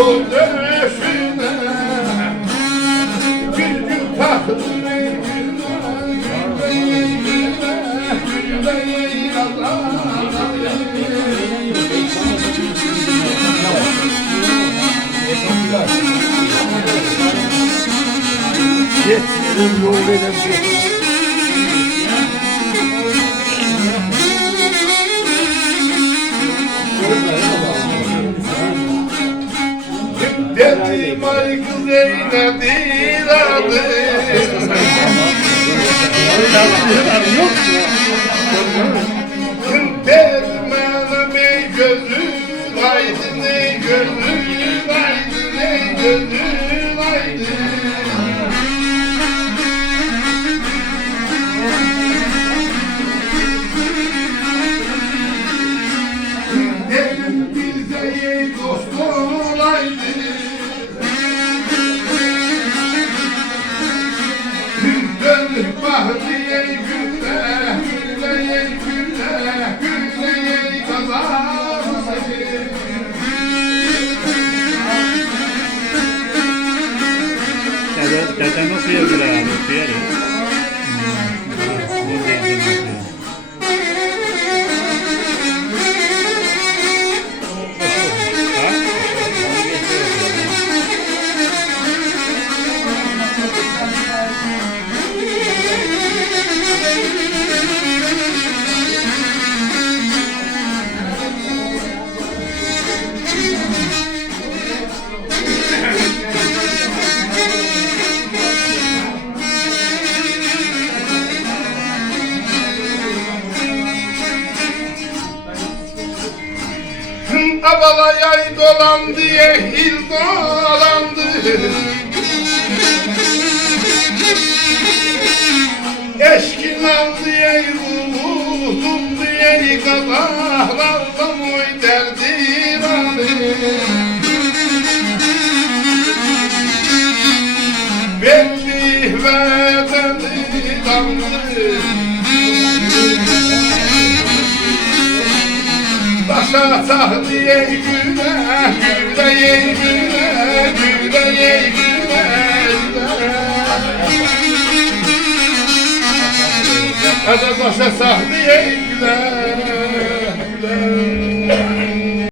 Yol döşüne bir gün tahtı Yetiştim yol verebilirim. Derdim ay kız eyledir adı. Dermanım ey gözün aydın ey gözün aydın ey gözün aydın. Derim bize ey dost olaydı. Dönüp bahtı ey gülle, gülle ey gülle, gülle ey kazanı. Deden okuyabilir abi, okuyalım. Abala yay dolan diye hil dolandı. Eşkin al diye ruhum diye kazahlardan oy derdi vardı. Belli ve derdi damdı. Başa sah diye güle, güle ye güle, güle ye güle. Hadi başa sah diye güle.